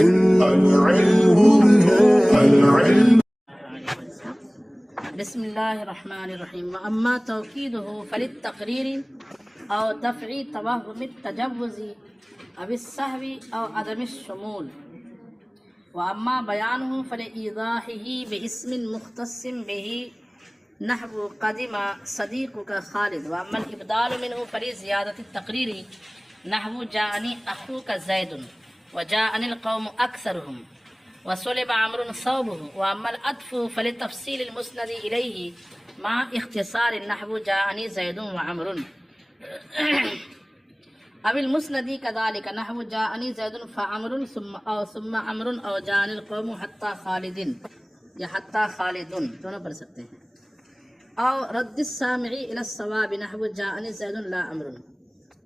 بسم الله الرحمن الرحيم. وأما توكيده فللتقرير أو دفع توهم التجوز أو السهو أو عدم الشمول. وأما بيانه فلإيضاحه باسم مختص به نحو قدم صديقك خالد. وأما الإبدال منه فلزيادة التقرير نحو جاءني أخوك زيد وجاءني القوم أكثرهم وصلب عمرو صوبه. وأما العطف فلتفصيل المسند إليه مع اختصار النحو جاءني زيد وعمرو. أو المسند كذلك نحو جاءني زيد فعمرو ثم عمرو أو جاءني القوم حتى خالد یا حتى خالدون دونوں پڑھ سکتے ہیں. أو رد السامع إلى الصواب نحو جاءني زيد لا عمرو.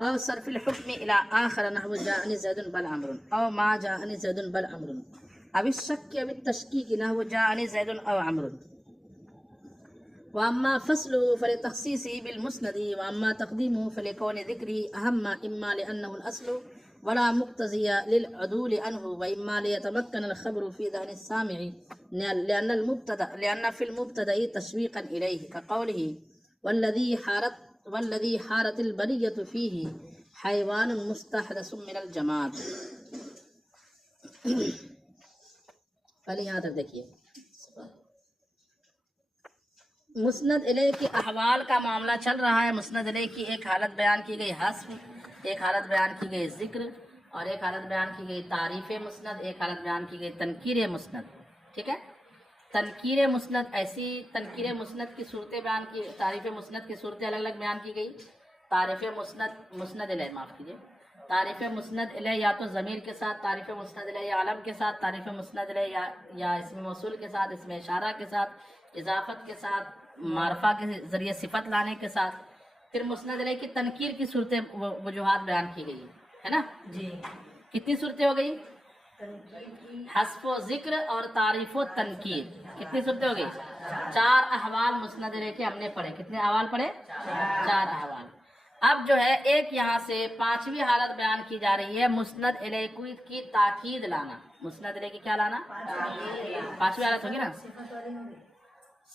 أو صرف الحكم إلى آخر نحو جاءني زيد بل عمرو أو ما جاءني زيد بل عمرو. أو الشك أو التشكيك نحو جاءني زيد أو عمرو. وأما فصله فلتخصيصه بالمسند. وأما تقديمه فلكون ذكره أهم إما لأنه الأصل ولا مقتضي للعدول عنه وإما ليتمكن الخبر في ذهن السامع لأن في المبتدأ تشويقا إليه كقوله والذي حارت البرية فيه حيوان مستحدث من الجماد. پہلے یہاں تک دیکھیے مسند الیہ کے احوال کا معاملہ چل رہا ہے. مسند الیہ کی ایک حالت بیان کی گئی حذف، ایک حالت بیان کی گئی ذکر، اور ایک حالت بیان کی گئی تعریف مسند، ایک حالت بیان کی گئی تنکیر مسند. ٹھیک ہے، تنکیر مسند ایسی تنکیر مسند کی صورتیں بیان کی، تعریف مسند کی صورتیں الگ الگ بیان کی گئی. تعریف مسند الیہ معاف کیجیے، تعریف مسند الیہ یا تو ضمیر کے ساتھ، تعریف مسند الیہ یا علم کے ساتھ، تعریف مسند الیہ یا اسم موصول کے ساتھ، اسم اشارہ کے ساتھ، اضافت کے ساتھ، معرفہ کے ذریعے صفت لانے کے ساتھ. پھر مسند الیہ کی تنکیر کی صورتیں وجوہات بیان کی گئی ہے نا جی. کتنی صورتیں ہو گئی؟ حذف و ذکر اور تعریف و تنکیر. کتنی صورتیں ہو گئی؟ 4 احوال مسند الیہ کے ہم نے پڑھے. کتنے احوال پڑھے؟ 4 احوال. اب جو ہے ایک یہاں سے 5ویں حالت بیان کی جا رہی ہے مسند الیہ کی تاکید لانا. مسند الیہ کی کیا لانا؟ 5ویں حالت ہوگی نا،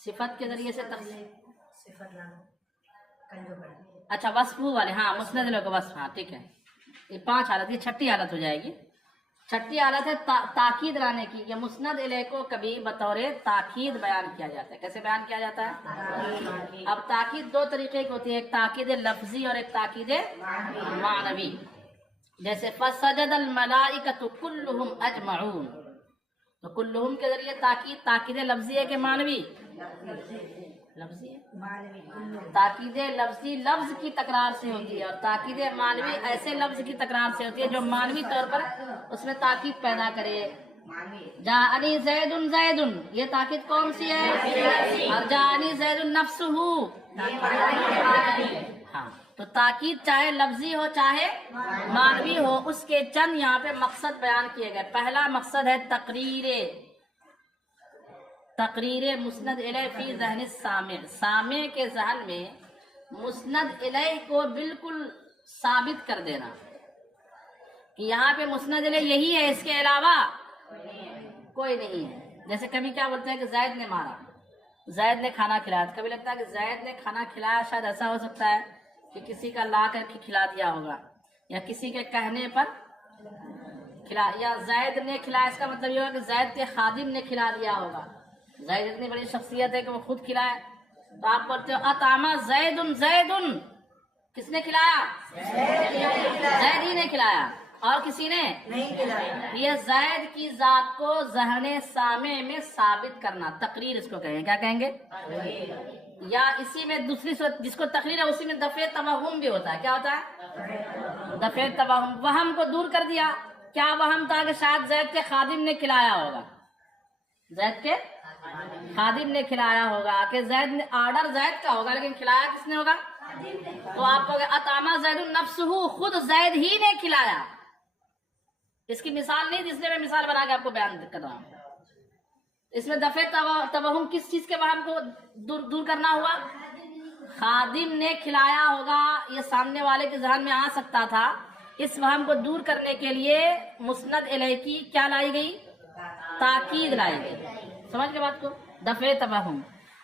صفت کے ذریعے سے صفت لانا. اچھا وصف والے، ہاں مسند الیہ کا وصف، ہاں ٹھیک ہے. یہ 5 حالت، یہ 6ٹھی حالت ہو جائے گی. 6ٹھی حالت ہے تاکید لانے کی. یہ مسند الیہ کو کبھی بطور تاکید بیان کیا جاتا ہے. کیسے بیان کیا جاتا ہے؟ اب تاکید 2 طریقے کی ہوتی ہے، ایک تاکید لفظی اور ایک تاکید معنوی. جیسے فسجد الملائکۃ کلہم اجمعون، تو کلہم کے ذریعے تاکید لفظی ہے کہ معنوی؟ لفظی ہے. تاکید لفظی لفظ کی تکرار سے ہوتی ہے، اور تاکید معنوی ایسے لفظ کی تکرار سے ہوتی ہے جو معنوی طور پر اس میں تاکید پیدا کرے. جاءنی زید زید، یہ تاکید کون سی ہے؟ اور جاءنی زید نفسہ. ہاں، تو تاکید چاہے لفظی ہو چاہے معنوی ہو، اس کے چند یہاں پہ مقصد بیان کیے گئے. پہلا مقصد ہے تقریر مسند الیہ فی ذہن السامع. سامع کے ذہن میں مسند الیہ کو بالکل ثابت کر دینا کہ یہاں پہ مسند الیہ یہی ہے، اس کے علاوہ کوئی نہیں ہے. جیسے کبھی کیا بولتے ہیں کہ زید نے مارا، زید نے کھانا کھلایا. کبھی لگتا ہے کہ زید نے کھانا کھلایا، شاید ایسا ہو سکتا ہے کہ کسی کا لا کر کے کھلا دیا ہوگا، یا کسی کے کہنے پر کھلا، یا زید نے کھلایا. اس کا مطلب یہ ہوگا کہ زید کے خادم نے کھلا دیا ہوگا. زید اتنی بڑی شخصیت ہے کہ وہ خود کھلائے. تو آپ بولتے ہو اطعم زید زید، کس نے کھلایا؟ زید ہی نے کھلایا، اور کسی نے نہیں کھلایا. یہ زید کی ذات کو ذہن سامع میں ثابت کرنا، تقریر اس کو کہیں گے. کیا کہیں گے؟ یا اسی میں دوسری صورت جس کو تقریر ہے اسی میں دفع توہم بھی ہوتا ہے. کیا ہوتا ہے؟ دفع توہم. وہم کو دور کر دیا. کیا وہم تھا کہ شاید زید کے خادم نے کھلایا ہوگا، زید کے خادم نے کھلایا ہوگا، کہ زید نے آرڈر زید کا ہوگا لیکن کھلایا کس نے ہوگا؟ تو آپ کہو گے اطعم زید نفسہ، خود زید ہی نے کھلایا. اس کی مثال نہیں، جس نے میں مثال بنا کے آپ کو بیان کر رہا ہوں. اس میں دفع توہم کس چیز کے وہم کو دور کرنا ہوا؟ خادم نے کھلایا ہوگا، یہ سامنے والے کے ذہن میں آ سکتا تھا. اس وہم کو دور کرنے کے لیے مسند الیہ کی کیا لائی گئی؟ تاکید لائی گئی. سمجھ گئے بات کو؟ دفع توہم.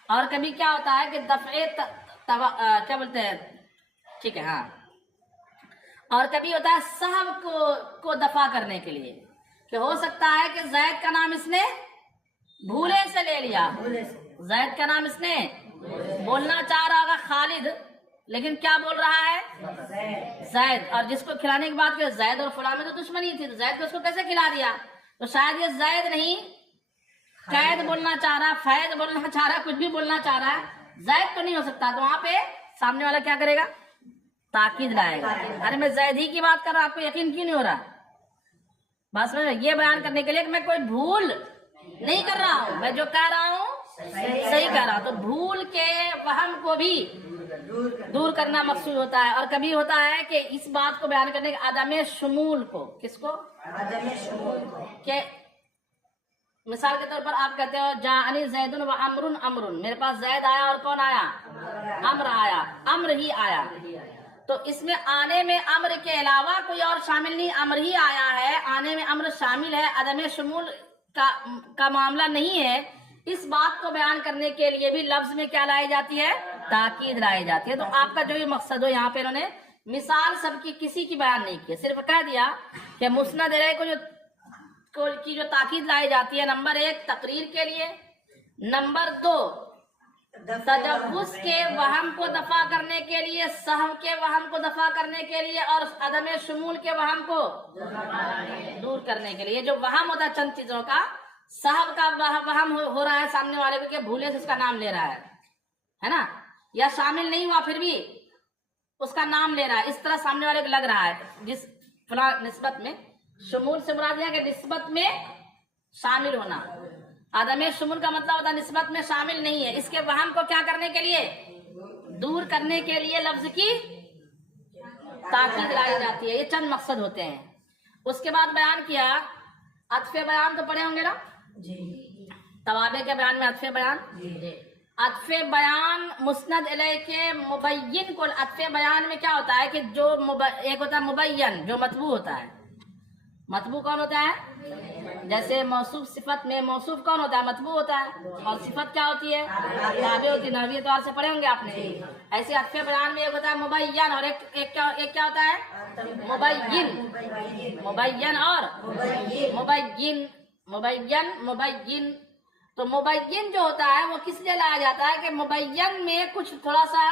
اور کبھی کیا ہوتا ہے کہ کیا بولتے ہیں، ٹھیک ہے ہاں، اور کبھی ہوتا ہے صحب کو دفع کرنے کے لیے، کہ ہو سکتا ہے کہ زید کا نام اس نے بھولے سے لے لیا، زید کا نام اس نے بولنا چاہ رہا ہوگا خالد، لیکن کیا بول رہا ہے؟ زید. اور جس کو کھلانے کی بات کرے، زید اور فلاں میں تو دشمنی تھی، تو زید کو اس کو کیسے کھلا دیا؟ تو شاید یہ زید نہیں، قید بولنا چاہ رہا، فیض بولنا چاہ رہا، کچھ بھی بولنا چاہ رہا ہے، زید تو نہیں ہو سکتا. تو وہاں پہ سامنے والا کیا کرے گا؟ تاکید لائے گا. ارے میں زید ہی کی بات کر رہا ہوں، آپ کو یقین کیوں نہیں ہو رہا؟ بس میں یہ بیان کرنے کے لیے کہ میں کوئی بھول نہیں کر رہا ہوں، میں جو کہہ رہا ہوں صحیح کہہ رہا ہوں. تو بھول کے وہم کو بھی دور کرنا مقصود ہوتا ہے. اور کبھی ہوتا ہے کہ اس بات کو بیان کرنے کے عدم شمول کو، کس کو؟ عدم شمول کو. کہ مثال کے طور پر آپ کہتے ہو جاءنی زید و عمر امر، میرے پاس زید آیا اور کون آیا؟ امر آیا، امر ہی آیا. تو اس میں آنے میں امر کے علاوہ کوئی اور شامل نہیں، امر ہی آیا ہے، آنے میں امر شامل ہے، عدم شمول کا معاملہ نہیں ہے. اس بات کو بیان کرنے کے لیے بھی لفظ میں کیا لائی جاتی ہے؟ تاکید لائی جاتی ہے. تو آپ کا جو بھی مقصد ہو، یہاں پہ انہوں نے مثال سب کی کسی کی بیان نہیں کی، صرف کہہ دیا کہ مسند الیہ کی جو تاکید لائی جاتی ہے، نمبر 1 تقریر کے لیے، نمبر 2 تجوز کے وہم کو دفع کرنے کے لیے، سہو کے وہم کو دفع کرنے کے لیے، اور عدم شمول کے وہم کو دور کرنے کے لیے. جو وہم ہوتا ہے چند چیزوں کا، صاحب کا وہم ہو رہا ہے سامنے والے کو کہ بھولے سے اس کا نام لے رہا ہے نا، یا شامل نہیں ہوا پھر بھی اس کا نام لے رہا ہے، اس طرح سامنے والے کو لگ رہا ہے جس فلاں نسبت میں. شمول سے مراد یہ ہے کہ نسبت میں شامل ہونا. عدم شمول کا مطلب ہوتا ہے نسبت میں شامل نہیں ہے. اس کے وہم کو کیا کرنے کے لیے؟ دور کرنے کے لیے لفظ کی تاکید لائی جاتی ہے. یہ چند مقصد ہوتے ہیں. اس کے بعد بیان کیا عطف بیان، تو پڑھے ہوں گے نا جی، توابع کے بیان میں عطف بیان. عطف بیان مسند الیہ کے مبین کو، عطف بیان میں کیا ہوتا ہے کہ جو ایک ہوتا ہے مبین جو مطبوع ہوتا ہے. مطبوع کون ہوتا ہے؟ جیسے موصوف صفت میں موصوف کون ہوتا ہے؟ مطبوع ہوتا ہے. اور صفت کیا ہوتی ہے؟ تابع ہوتی ہے. نحوی اعتبار سے پڑھے ہوں گے آپ نے. ایسے عطف بیان میں ایک ہوتا ہے مبین اور ایک کیا ہوتا ہے؟ مبین. مبین اور مبین. تو مبین جو ہوتا ہے وہ کس لیے لایا جاتا ہے کہ مبین میں کچھ تھوڑا سا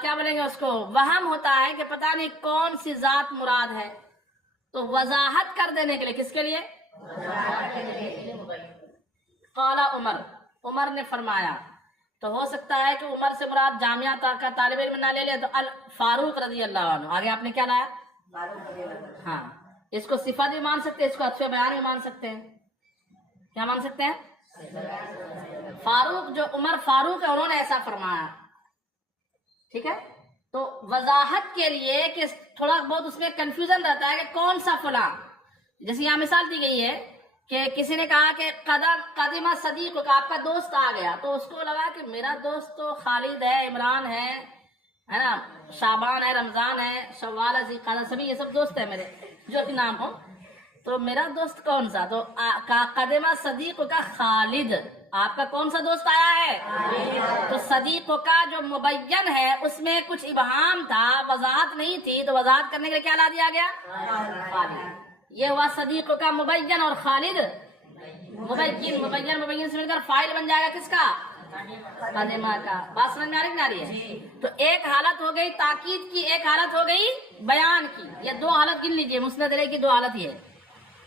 کیا بولیں گے اس کو، وہم ہوتا ہے کہ پتہ نہیں کون سی ذات مراد ہے، تو وضاحت کر دینے کے لیے. کس کے لیے؟ قال عمر، عمر نے فرمایا. تو ہو سکتا ہے کہ عمر سے مراد جامعہ کا طالب علم نہ لے لے، تو الفاروق رضی اللہ عنہ. آگے آپ نے کیا لایا؟ ہاں، اس کو صفت بھی مان سکتے ہیں، اس کو عطف بیان بھی مان سکتے ہیں. کیا مان سکتے ہیں؟ فاروق، جو عمر فاروق ہے، انہوں نے ایسا فرمایا. ٹھیک ہے. تو وضاحت کے لیے کہ تھوڑا بہت اس میں کنفیوژن رہتا ہے کہ کون سا فلاں. جیسے یہاں مثال دی گئی ہے کہ کسی نے کہا کہ قدیمہ صدیق کا، آپ کا دوست آ گیا، تو اس کو لگا کہ میرا دوست تو خالد ہے، عمران ہے نا، شعبان ہے، رمضان ہے، شوال ہے، ذوالقعدہ، سبھی یہ سب دوست ہیں میرے جو بھی نام ہو. تو میرا دوست کون سا؟ تو قدیمہ صدیق کا خالد. آپ کا کون سا دوست آیا ہے؟ تو صدیق کا جو مبین ہے اس میں کچھ ابہام تھا، وضاحت نہیں تھی، تو وضاحت کرنے کے لیے کیا لا دیا گیا؟ خالد. یہ ہوا صدیق کا مبین. اور خالد مبین سے مل کر فاعل بن جائے گا کس کا؟ قدیمہ کا. بات سمجھ میں آ رہی ہے؟ تو ایک حالت ہو گئی تاکید کی، ایک حالت ہو گئی بیان کی. یہ 2 حالت گن لیجئے مسند الیہ کی 2 حالت یہ.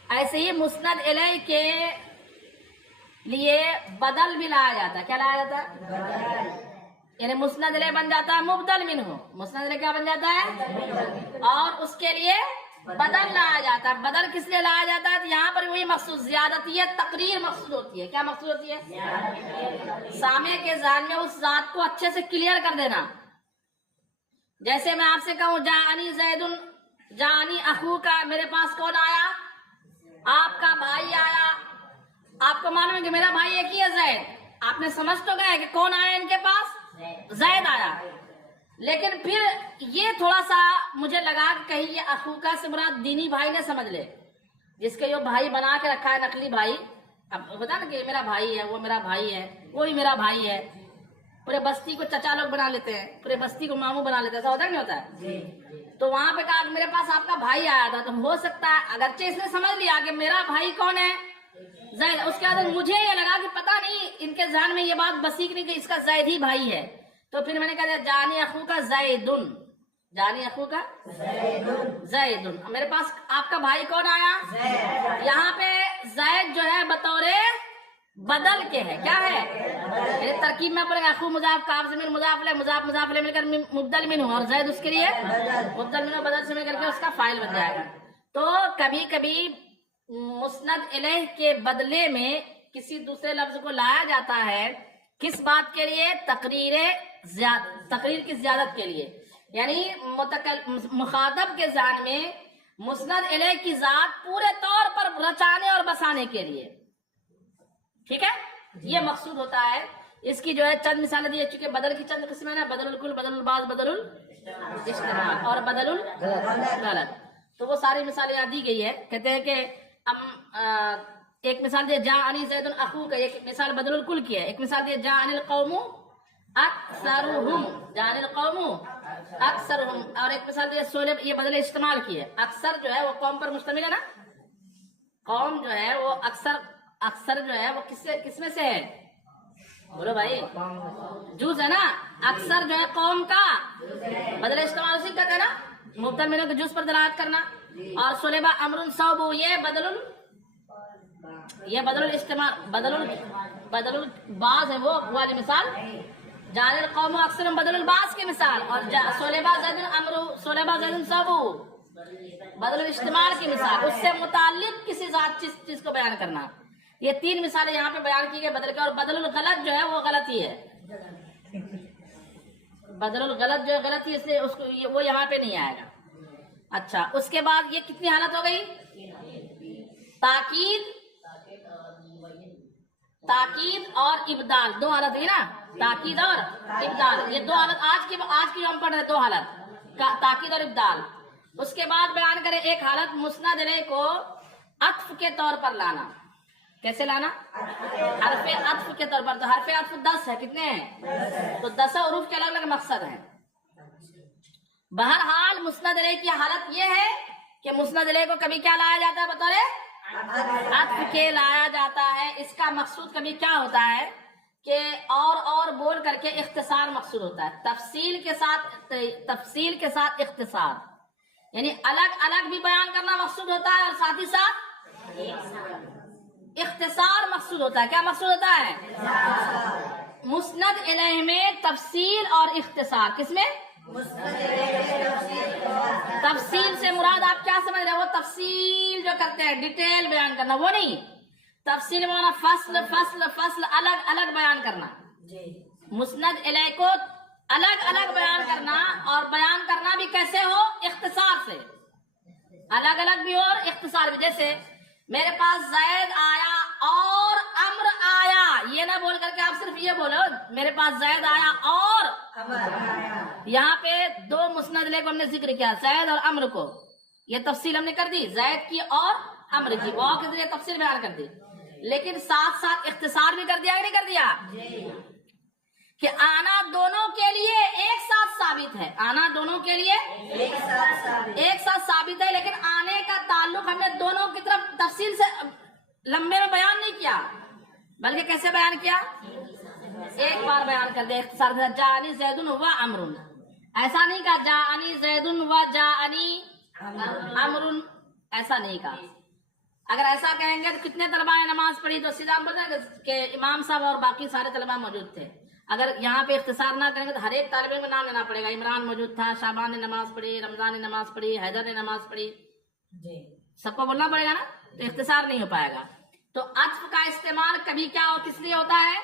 ایسے ہی مسند الیہ کے لیے بدل بھی لایا جاتا ہے. کیا لایا جاتا ہے؟ یعنی مسند الیہ بن جاتا ہے مبدل منہ. مسند الیہ کیا بن جاتا ہے؟ اور اس کے لیے بدل لایا جاتا ہے. بدل کس لیے لایا جاتا ہے؟ یہاں پر وہی مقصود زیادتیت تقریر مقصود ہوتی ہے. کیا مقصود ہوتی ہے؟ سامع کے ذہن میں اس ذات کو اچھے سے کلیئر کر دینا. جیسے میں آپ سے کہوں جاءنی زید، جاءنی اخو کا، میرے پاس کون آیا؟ آپ کا بھائی آیا. آپ کو معلوم ہے کہ میرا بھائی ایک ہی ہے زید. آپ نے سمجھ تو گئے کہ کون آیا ان کے پاس؟ زید آیا. لیکن پھر یہ تھوڑا سا مجھے لگا کہ کہیں یہ اخوکا سے مراد دینی بھائی نے سمجھ لے، جس کے یہ بھائی بنا کے رکھا ہے نقلی بھائی. اب بتا نا کہ میرا بھائی ہے، وہ میرا بھائی ہے، وہی میرا بھائی ہے. پورے بستی کو چچا لوگ بنا لیتے ہیں، پورے بستی کو ماموں بنا لیتے ہیں. ایسا ہوتا ہے نہیں ہوتا ہے؟ تو وہاں پہ کہا کہ میرے پاس آپ کا بھائی آیا تھا. تو ہو سکتا ہے اگرچہ اس نے سمجھ لیا کہ میرا بھائی کون ہے، زید. اس کے بعد مجھے یہ لگا کہ پتہ نہیں ان کے ذہن میں یہ بات بسیک نہیں کہ اس کا زید ہی بھائی ہے. تو پھر میں نے کہا جانی اخو کا زیدن، جانی اخو کا زیدن. میرے پاس آپ کا بھائی کون آیا؟ یہاں پہ زید جو ہے بطور بدل کے ہے. کیا ہے؟ یعنی ترکیب میں پڑے گا اخو مضاف کاف سے مل مضاف لے مضاف مضاف لے مل کر مبدل منہ، اور زید اس کے لیے مبدل منہ بدل سے مل کر کے اس کا فاعل بن جائے گا. تو کبھی کبھی مسند الیہ کے بدلے میں کسی دوسرے لفظ کو لایا جاتا ہے. کس بات کے لیے؟ تقریر کی زیادت کے لیے. یعنی مخاطب کے ذہن میں مسند الیہ کی ذات پورے طور پر رچانے اور بسانے کے لیے. ٹھیک ہے، یہ مقصود ہوتا ہے. اس کی جو ہے چند مثالیں دی. چونکہ بدل کی چند قسمیں ہیں، بدل الکل، بدل الباز، بدل الاجتماع اور بدل الغلط. تو وہ ساری مثالیں یہاں دی گئی ہے. کہتے ہیں کہ ایک مثال دی جاءنی زید اخوک، ایک مثال بدل الکل کی ہے. ایک مثال دی جاءنی القوم اکثرهم، جاءنی القوم اکثرهم. اور ایک مثال دی سولب، یہ بدل استعمال کی ہے. اکثر جو ہے وہ قوم پر مشتمل ہے نا. قوم جو ہے وہ اکثر جو ہے وہ کس میں سے ہے؟ بولو بھائی، جز ہے نا. اکثر جو ہے قوم کا بدل استعمال اسی کا نا، مبتل منہ کے جز پر دلالت کرنا. اور سلیبہ امر صوب، یہ بدل الاستعمال، بدل الباز ہے وہ والی مثال. جعل القوم اکثر بدل الباز کی مثال. اور سلیبہ زید امر، سلیبہ زید صوب بدل الاستعمال کی مثال. اس سے متعلق کسی ذات چیز کو بیان کرنا. یہ تین مثالیں یہاں پہ بیان کی گئی بدل کے. اور بدل الغلط جو ہے وہ غلط ہی ہے. بدل الغلط جو ہے غلط ہی، اس لیے اس کو وہ یہاں پہ نہیں آئے گا. اچھا، اس کے بعد یہ کتنی حالت ہو گئی؟ تاکید اور ابدال، دو حالت ہوئی نا. تاکید اور ابدال، یہ دو حالت آج کی جو ہم پڑھ رہے ہیں، دو حالت تاکید اور ابدال. اس کے بعد بیان کریں ایک حالت مسند الیہ کو عطف کے طور پر لانا. کیسے لانا؟ حرف عطف کے طور پر. تو حرف عطف 10 ہے. کتنے ہیں؟ تو 10 حروف کے الگ الگ مقصد ہیں. بہرحال مسند الیہ کی حالت یہ ہے کہ مسند الیہ کو کبھی کیا لایا جاتا ہے؟ بطور عطف کے لایا جاتا ہے. اس کا مقصود کبھی کیا ہوتا ہے کہ اور بول کر کے اختصار مقصود ہوتا ہے. تفصیل کے ساتھ اختصار، یعنی الگ الگ بھی بیان کرنا مقصود ہوتا ہے، اور ساتھ ہی ساتھ اختصار مقصود ہوتا ہے. کیا مقصود ہوتا ہے؟ مسند الیہ میں تفصیل اور اختصار. کس میں؟ تفصیل سے مراد آپ کیا سمجھ رہے ہیں؟ وہ تفصیل جو کرتے ہیں، ڈیٹیل بیان کرنا، وہ نہیں. تفصیل میں فصل الگ الگ بیان کرنا. مسند الیہ کو الگ الگ بیان کرنا، اور بیان کرنا بھی کیسے ہو؟ اختصار سے. الگ الگ بھی ہو اور اختصار بھی. جیسے میرے پاس زید آیا اور امر آیا، یہ نہ بول کر کے آپ صرف یہ بولو میرے پاس زید آیا اور یہاں پہ دو مسند الیہ کو ہم نے ذکر کیا، زید اور امر کو. یہ تفصیل ہم نے کر دی، زید کی اور امر کی، واو کے ذریعے تفصیل بیان کر دی. لیکن ساتھ ساتھ اختصار بھی کر دیا کہ نہیں کر دیا؟ کہ آنا دونوں کے لیے ایک ساتھ ثابت ہے. آنا دونوں کے لیے ایک ساتھ ثابت ہے، لیکن آنے کا تعلق ہم نے دونوں کی طرف تفصیل سے لمبے میں بیان نہیں کیا، بلکہ کیسے بیان کیا؟ ایک بار بیان کر دیا اختصار سے. جاءنی زید و امر، ایسا نہیں کہا جاءنی زید و جاءنی امر، ایسا نہیں کہا. اگر ایسا کہیں گے تو کتنے طلباء نے نماز پڑھی؟ تو سیدھا پتہ کہ امام صاحب اور باقی سارے طلباء موجود تھے. اگر یہاں پہ اختصار نہ کریں گے تو ہر ایک طالب علم کا نام لینا پڑے گا. عمران موجود تھا، شعبان نے نماز پڑھی، رمضان نے نماز پڑھی، حیدر نے نماز پڑھی، سب کو بولنا پڑے گا نا. تو اختصار نہیں ہو پائے گا. تو عطف کا استعمال کبھی کیا ہو کس لیے ہوتا ہے؟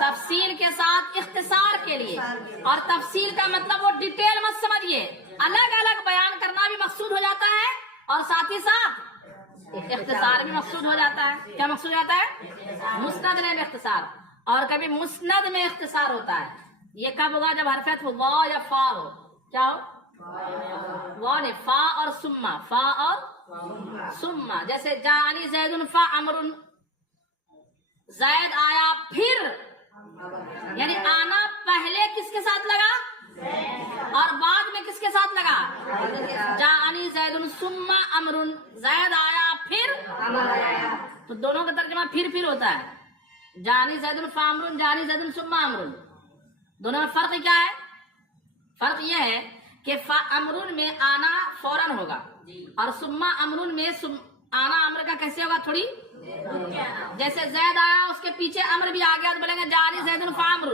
تفصیل کے ساتھ اختصار کے لیے. اور تفصیل کا مطلب وہ ڈیٹیل مت سمجھیے، الگ الگ بیان کرنا بھی مقصود ہو جاتا ہے، اور ساتھ ہی ساتھ اختصار بھی مقصود ہو جاتا ہے. کیا مقصود ہو جاتا ہے؟ مسند میں اختصار. اور کبھی مسند میں اختصار ہوتا ہے. یہ کب ہوگا؟ جب حرف عطف وا یا فا ہو. کیا ہو؟ وا نہیں، فا اور سما، فا اور سما. جیسے جاءنی زید فعمر، زید آیا پھر، یعنی آنا پہلے کس کے ساتھ لگا اور بعد میں کس کے ساتھ لگا؟ جاءنی زید ثم امر، زید آیا پھر. تو دونوں کا ترجمہ پھر ہوتا ہے. جاءنی زید فعمر، جاءنی زید ثم امر. دونوں میں فرق کیا ہے؟ فرق یہ ہے کہ فعمر میں آنا فوراً ہوگا اور ثم امر میں آنا امر کا کیسے ہوگا؟ تھوڑی. جیسے زید آیا اس کے پیچھے امر بھی آ گیا تو بولیں گے جاءنی زید فعمر،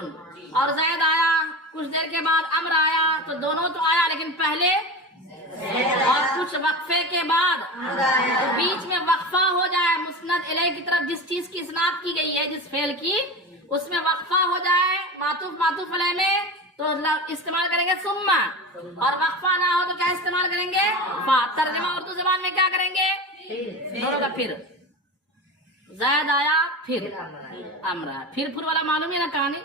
اور زید آیا کچھ دیر کے بعد امر آیا، تو دونوں تو آیا لیکن پہلے اور کچھ وقفے کے بعد. بیچ میں وقفہ ہو جائے مسند الیہ کی طرف، جس چیز کی اسناد کی گئی ہے، جس فعل کی، اس میں وقفہ ہو جائے معطوف علیہ میں، تو استعمال کریں گے ثم، اور وقفہ نہ ہو تو کیا استعمال کریں گے؟ فا. ترجمہ اردو زبان میں کیا کریں گے؟ دونوں کا پھر. زید آیا پھر امر آیا. پھر والا معلوم ہے نا کہانی.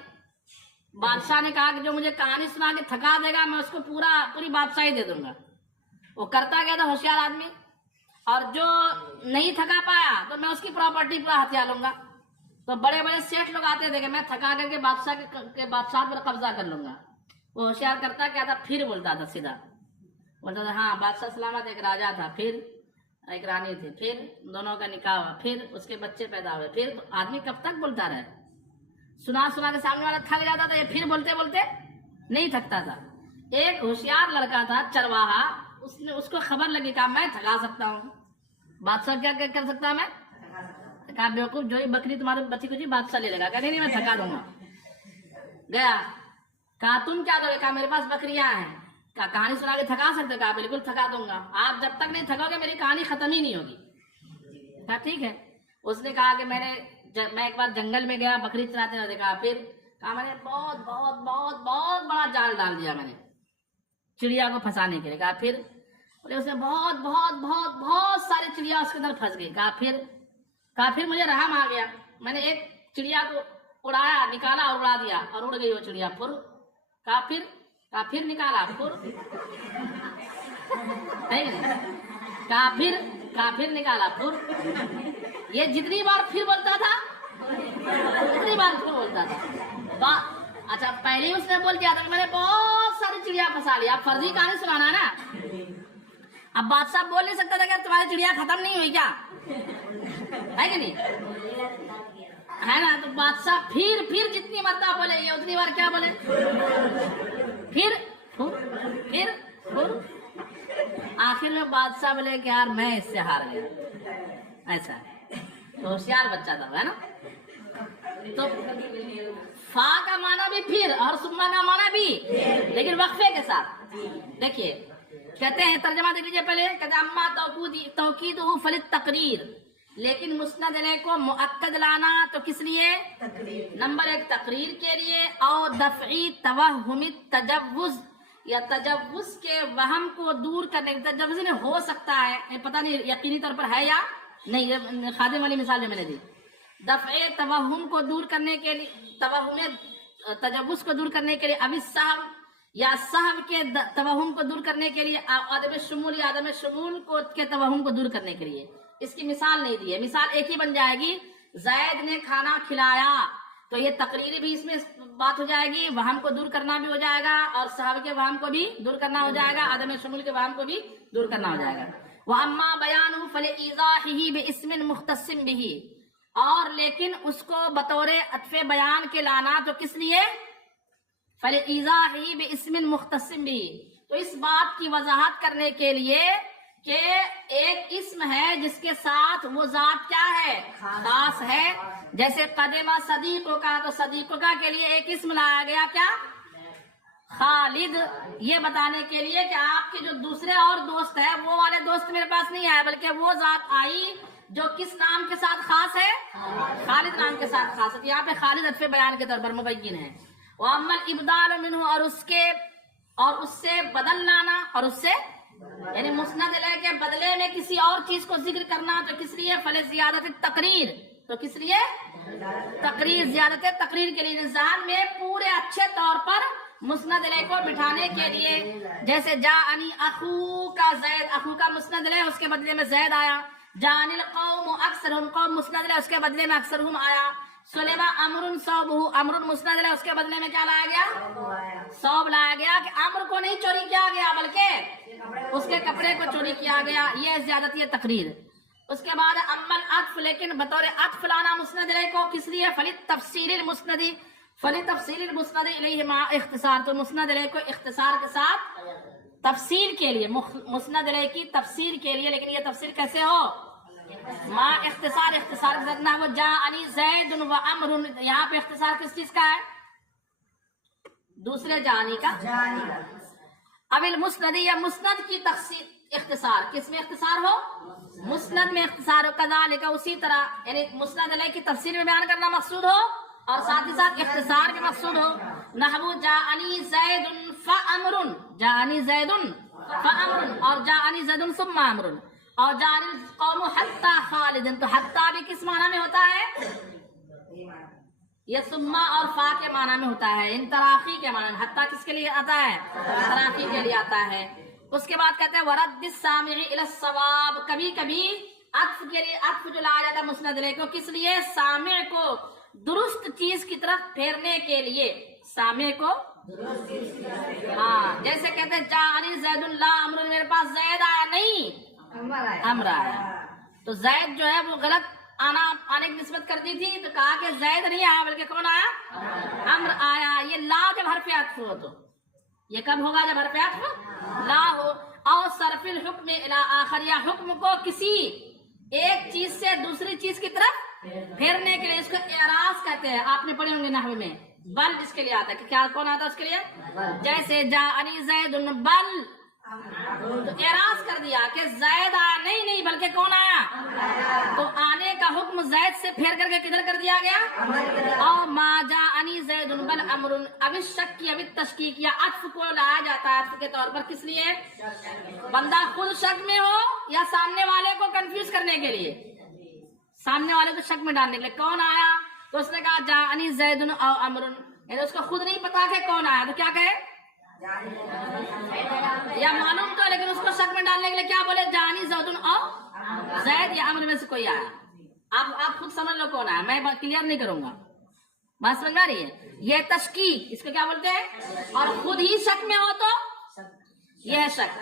بادشاہ نے کہا کہ جو مجھے کہانی سنا کے تھکا دے گا میں اس کو پوری بادشاہی دے دوں گا. وہ کرتا گیا تھا ہوشیار آدمی، اور جو نہیں تھکا پایا تو میں اس کی پراپرٹی پورا ہتھیا لوں گا. تو بڑے بڑے سیٹھ لوگ آتے تھے کہ میں تھکا کر کے بادشاہ پر قبضہ کر لوں گا. وہ ہوشیار کرتا کیا تھا؟ پھر بولتا تھا، سیدھا بولتا تھا ہاں بادشاہ سلامت. ایک راجا تھا، پھر ایک رانی تھی، پھر دونوں کا نکاح ہوا، پھر اس کے بچے پیدا ہوئے. پھر تو آدمی کب تک بولتا رہے؟ سنا کے سامنے والا تھک جاتا تھا، یہ پھر بولتے بولتے نہیں تھکتا تھا. ایک ہوشیار لڑکا تھا چرواہا، اس کو خبر لگی، کہا میں تھکا سکتا ہوں. بادشاہ کیا کر سکتا میں؟ کہا بیوقوف، جو ہی بکری تمہارے بچی کو جی بادشاہ لے لگا. کہا نہیں میں تھکا دوں گا. گیا، کہا تم کیا دو گے؟ کہا میرے پاس بکریاں ہیں. کہا کہانی سنا کے تھکا سکتے؟ کہا بالکل تھکا دوں گا. آپ جب تک نہیں تھکو گے میری کہانی ختم ہی نہیں ہوگی. کہا ٹھیک ہے. اس نے کہا کہ میں ایک بار جنگل میں گیا بکری چراتے ہوئے دیکھا. پھر کہا میں نے بہت بہت بہت بہت بڑا جال ڈال دیا میں نے چڑیا کو پھنسانے کے لیے. کہا پھر اس میں بہت بہت بہت بہت ساری چڑیا اس کے اندر پھنس گئی. کہا پھر مجھے رحم آ گیا، میں نے ایک چڑیا کو اڑایا، نکالا اور اڑا دیا، اور اڑ گئی وہ چڑیا. کہا پھر نکالا، کہا پھر نکالا. یہ جتنی بار پھر بولتا تھا اتنی بار پھر بولتا تھا. اچھا پہلے اس نے بول دیا تھا کہ میں نے بہت ساری چڑیا پھنسا لیا. اب فرضی کہانی سنانا نا. اب بادشاہ بول نہیں سکتا تھا کہ تمہاری چڑیا ختم نہیں ہوئی کیا، ہے کہ نہیں؟ ہے نا. تو بادشاہ پھر جتنی مرتبہ بولے یہ اتنی بار کیا بولے؟ پھر آخر میں بادشاہ بولے کہ یار میں اس سے ہار گیا. ایسا تو ہوشیار بچہ تھا، ہے نا. تو فا کا معنی بھی پھر اور سما کا معنی بھی، لیکن وقفے کے ساتھ. دیکھیے کہتے ہیں، ترجمہ دیکھ لیجیے پہلے. کہتے ہیں اما توکید فلت تقریر، لیکن مسند الیہ کو مؤکد لانا تو کس لیے؟ نمبر 1 تقریر کے لیے، اور دفعی توہم تجوز، یا تجوز کے وہم کو دور کرنے. تجوز نہیں ہو سکتا ہے، پتہ نہیں یقینی طور پر ہے یا نہیں. یہ خادم والی مثال جو میں نے دی. دفع توہم کو دور کرنے کے لیے، تجوز کو دور کرنے کے لیے، ابھی صاحب یا صاحب کے توہم کو دور کرنے کے لیے، عدم شمول یا عدم شمول کے توہم کو دور کرنے کے لیے. اس کی مثال نہیں دی ہے. مثال ایک ہی بن جائے گی، زید نے کھانا کھلایا، تو یہ تقریری بھی اس میں بات ہو جائے گی، وہم کو دور کرنا بھی ہو جائے گا، اور صاحب کے وہم کو بھی دور کرنا ہو جائے گا، عدم شمول کے وہم کو بھی دور کرنا ہو جائے گا. وَأَمَّا بَيَانُهُ فَلِإِيضَاحِهِ بِاسْمٍ مُخْتَصٍ بِهِ، اور لیکن اس کو بطور عطف بیان کے لانا تو کس لیے؟ فَلِإِيضَاحِهِ بِاسْمٍ مُخْتَصٍ بِهِ، تو اس بات کی وضاحت کرنے کے لیے کہ ایک اسم ہے جس کے ساتھ وہ ذات کیا ہے؟ خاص ہے. جیسے قدمہ صدیقوں کا، تو صدیقوں کا کے لیے ایک اسم لایا گیا، کیا؟ خالد. یہ بتانے کے لیے کہ آپ کے جو دوسرے اور دوست ہیں وہ والے دوست میرے پاس نہیں آئے، بلکہ وہ ذات آئی جو کس نام کے ساتھ خاص ہے؟ خالد نام کے ساتھ خاص ہے. یہاں پہ خالد عطف بیان کے طور پر مبین ہے. وَأَمَّا الْإِبْدَالُ مِنْهُ، اور اس سے بدل لانا، اور اس سے یعنی مسند الیہ کے بدلے میں کسی اور چیز کو ذکر کرنا تو کس لیے؟ فَلِزِیادَةِ التَّقْرِیر، تو کس لیے؟ تقریر، زیادت تقریر کے لیے، ذہن میں پورے اچھے طور پر مسند علیہ کو بٹھانے کے لیے. جیسے جاءنی اخو کا زید، اخو کا مسند علیہ اس کے بدلے میں زید آیا. جاءنی القوم اکثرهم، قوم مسند علیہ اس کے بدلے میں اکثرهم آیا. سلم امر صوبہ، امر مسند علیہ اس کے بدلے میں کیا لایا گیا؟ صوب لایا گیا کہ امر کو نہیں چوری کیا گیا بلکہ اس کے کپڑے کو چوری کیا گیا. یہ زیادتی تقریر. اس کے بعد امل عطف، لیکن بطور عطف لانا مسند علیہ کو کس لیے؟ تفصیل المسندی، تفصیل المسند علیہ مع اختصار، تو مسند علیہ کو اختصار کے ساتھ تفسیر کے لیے، مسند علیہ کی تفسیر کے لیے. لیکن یہ تفسیر کیسے ہو؟ مع اختصار، اختصار کے ساتھ. نہ وہ جاءنی زید و عمر، یہاں پہ اختصار کس چیز کا ہے؟ دوسرے جانی کا. اب المسندی یا مسند کی تفسیر، اختصار کس میں اختصار ہو؟ مسند میں اختصار ہو. کذالک، اسی طرح، یعنی مسند علیہ کی تفسیر میں بیان کرنا مقصود ہو اور ساتھ ہی ساتھ اختصار بھی مقصود ہو. نحو جاءنی زید فامر، جاءنی زید فامر، اور جاءنی زید ثم امر، اور جاءنی القوم حتی خالد. تو حتی بھی کس معنی میں ہوتا ہے؟ یہ ثم اور فا کے معنی میں ہوتا ہے، ان تراخی کے معنی میں. حتی کس کے لیے آتا ہے؟ تراخی کے لیے آتا ہے. اس کے بعد کہتے ہیں ورد السامع الی الصواب، کبھی کبھی عطف کے لیے، عطف جو لایا جاتا ہے مسند علیہ کو کس لیے؟ سامع کو درست چیز کی طرف پھیرنے کے لیے. سامع کو ہاں، جیسے کہتے ہیں جاءنی زید لا امر، میرے پاس زید آیا نہیں امر آیا. تو زید جو ہے وہ غلط آنے کی نسبت کر دی تھی، تو کہا کہ زید نہیں آیا بلکہ کون آیا؟ امر آیا. یہ لا جب حرف عطف ہو تو یہ کب ہوگا؟ جب حرف عطف لا ہو. اور صرف الحکم الی آخر، یا حکم کو کسی ایک چیز سے دوسری چیز کی طرف پھیرنے کے لیے، اس کو اعراض کہتے ہیں. آپ نے پڑھے ہوں گے نحو میں، بل جس کے لیے آتا ہے کہ کیا کون آتا ہے اس کے لیے؟ جیسے جاءنی زید بل، تو اعراض کر دیا کہ زید آیا نہیں بلکہ کون آیا؟ تو آنے کا حکم زید سے پھیر کر کے کدھر کر دیا گیا؟ اور ما جاءنی زید بل امر. اب اس شک کی، اب تشکیک یا عطف کو لایا جاتا ہے عطف کے طور پر کس لیے؟ بندہ خود شک میں ہو یا سامنے والے کو کنفیوز کرنے کے لیے، سامنے والے کو شک میں ڈالنے کے لیے. کون آیا؟ تو اس نے کہا جاءنی زید او امر، یعنی اس کو خود نہیں پتا کہ کون آیا، تو کیا کہے؟ یا معلوم تو، لیکن اس کو شک میں ڈالنے کے لیے کیا بولے؟ جاءنی زید او زید یا امر میں سے کوئی آیا. آپ خود سمجھ لو کون آیا، میں کلیئر نہیں کروں گا. بات سمجھ آ رہی ہے؟ یہ تشکیک، اس کو کیا بولتے ہیں؟ اور خود ہی شک میں ہو تو یہ ہے شک.